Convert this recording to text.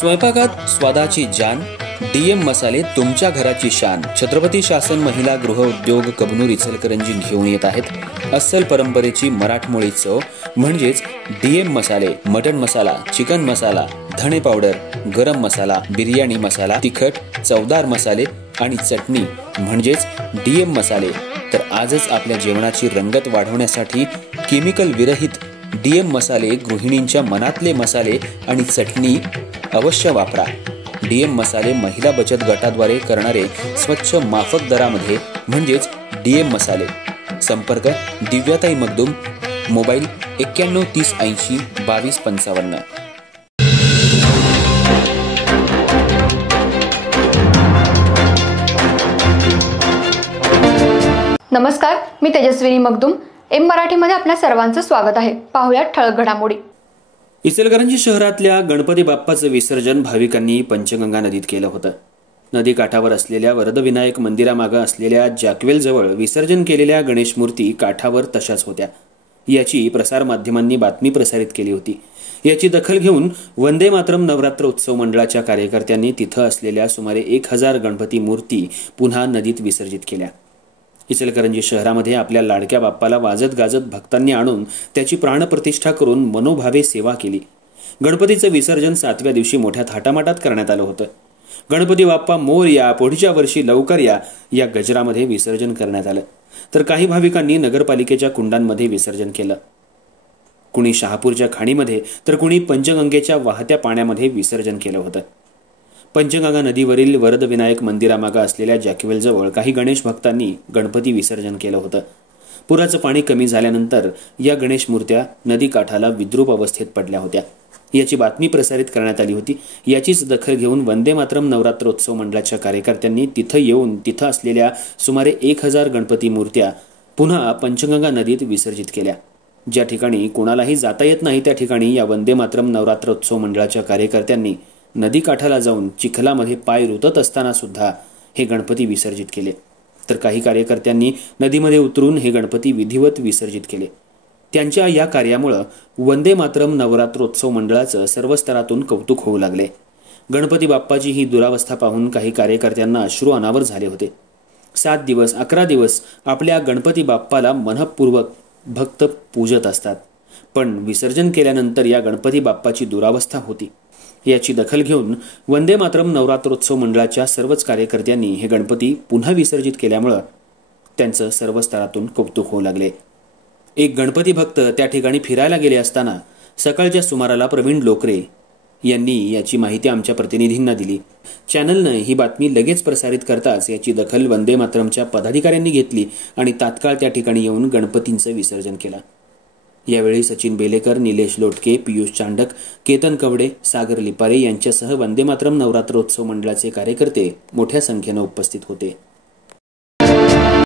स्वयंपाकात स्वादाची जान, डीएम मसाले तुमच्या घराची शान। छत्रपती शासन महिला गृह उद्योग कबनूर इचलकरंजी घेऊन येत आहेत अस्सल परंपरेची मराठमोळी चव म्हणजेच डीएम मसाले। मटन मसाला, चिकन मसाला, धणे पावडर, गरम मसाला, बिर्याणी मसाला, तिखट, चवदार मसाले आणि चटणी म्हणजेच डीएम मसाले। तर आजच आपल्या जेवणाची रंगत वाढवण्यासाठी केमिकल विरहित डीएम मसाले, गृहिणींच्या मनातले मसाले आणि चटणी अवश्य वापरा। डीएम मसाले महिला बचत गटाद्वारे करणारे स्वच्छ माफक दरामध्ये म्हणजेच डीएम मसाले। संपर्क दिव्याताई मगदूम, मोबाईल 91 30 80 22 55। नमस्कार, मी तेजस्विनी मगदूम। एम मराठीमध्ये आपल्या सर्वांचं स्वागत आहे। पाहूया ठळक घडामोडी। इचलकरंजी शहरातल्या गणपती बाप्पाचं विसर्जन भाविकांनी पंचगंगा नदीत केलं होतं। नदी काठावर असलेल्या वरदविनायक मंदिरामागे असलेल्या जॅकवेल जवळ विसर्जन केलेल्या गणेश मूर्ती काठावर तशाच होत्या। याची प्रसार माध्यमांनी बातमी प्रसारित केली होती। याची दखल घेऊन वंदे मातरम नवरात्र उत्सव मंडळाच्या कार्यकर्त्यांनी तिथं असलेल्या सुमारे 1000 गणपती मूर्ती पुन्हा नदीत विसर्जित केल्या। इचलकरंजी शहरामध्ये आपल्या लाडक्या बाप्पाला वाजत गाजत भक्तांनी आणून त्याची प्राणप्रतिष्ठा करून मनोभावे सेवा केली। गणपतीचं विसर्जन 7व्या दिवशी मोठ्या थाटामाटात करण्यात आलं होतं। गणपती बाप्पा मोरया, पुढच्या वर्षी लवकर या गजरामध्ये विसर्जन करण्यात आलं। तर काही भाविकांनी नगरपालिकेच्या कुंडांमध्ये विसर्जन केलं। कुणी शहापूरच्या खाणीमध्ये तर कुणी पंचगंगेच्या वाहत्या पाण्यामध्ये विसर्जन केलं होतं। पंचगंगा नदीवरील वरदविनायक मंदिरामागे असलेल्या जॅकवेलजवळ काही गणेश भक्तांनी गणपती विसर्जन केलं होतं। पुराचं पाणी कमी झाल्यानंतर या गणेश मूर्त्या नदी काठाला विद्रूप अवस्थेत पडल्या होत्या। याची बातमी प्रसारित करण्यात आली होती। याचीच दखल घेऊन वंदे मातरम नवरात्रोत्सव मंडळाच्या कार्यकर्त्यांनी तिथं असलेल्या सुमारे 1000 गणपती मूर्त्या पुन्हा पंचगंगा नदीत विसर्जित केल्या। ज्या ठिकाणी कोणालाही जाता येत नाही त्या ठिकाणी या वंदे मातरम नवरात्रोत्सव मंडळाच्या कार्यकर्त्यांनी नदी काठाला जाऊन चिखलामध्ये पाय रुतत असताना सुद्धा हे गणपती विसर्जित केले। तर काही कार्यकर्त्यांनी नदीमध्ये उतरून हे गणपती विधिवत विसर्जित केले। त्यांच्या या कार्यामुळे वंदे मातरम नवरात्रोत्सव मंडळाचं सर्व स्तरातून कौतुक होऊ लागले। गणपती बाप्पाची ही दुरावस्था पाहून काही कार्यकर्त्यांना अश्रू अनावर झाले होते। 7 दिवस 11 दिवस आपल्या गणपती बाप्पाला मनःपूर्वक भक्त पूजत असतात, पण विसर्जन केल्यानंतर या गणपती बाप्पाची दुरावस्था होती। याची दखल घेऊन वंदे मातरम नवरात्रोत्सव मंडळाच्या सर्वच कार्यकर्त्यांनी हे गणपती पुन्हा विसर्जित केल्यामुळे त्यांचं सर्व स्तरातून कौतुक होऊ लागले। एक गणपती भक्त त्या ठिकाणी फिरायला गेले असताना सकाळच्या सुमाराला प्रवीण लोकरे यांनी याची माहिती आमच्या प्रतिनिधींना दिली। चॅनलनं ही बातमी लगेच प्रसारित करताच याची दखल वंदे मातरमच्या पदाधिकाऱ्यांनी घेतली आणि तात्काळ त्या ठिकाणी येऊन गणपतींचं विसर्जन केलं। यावेळी सचिन बेलेकर, निलेश लोटके, पियुष चांडक, केतन कवडे, सागर लिपारे यांच्यासह वंदे मातरम नवरात्रोत्सव मंडळाचे कार्यकर्ते मोठ्या संख्येने उपस्थित होते।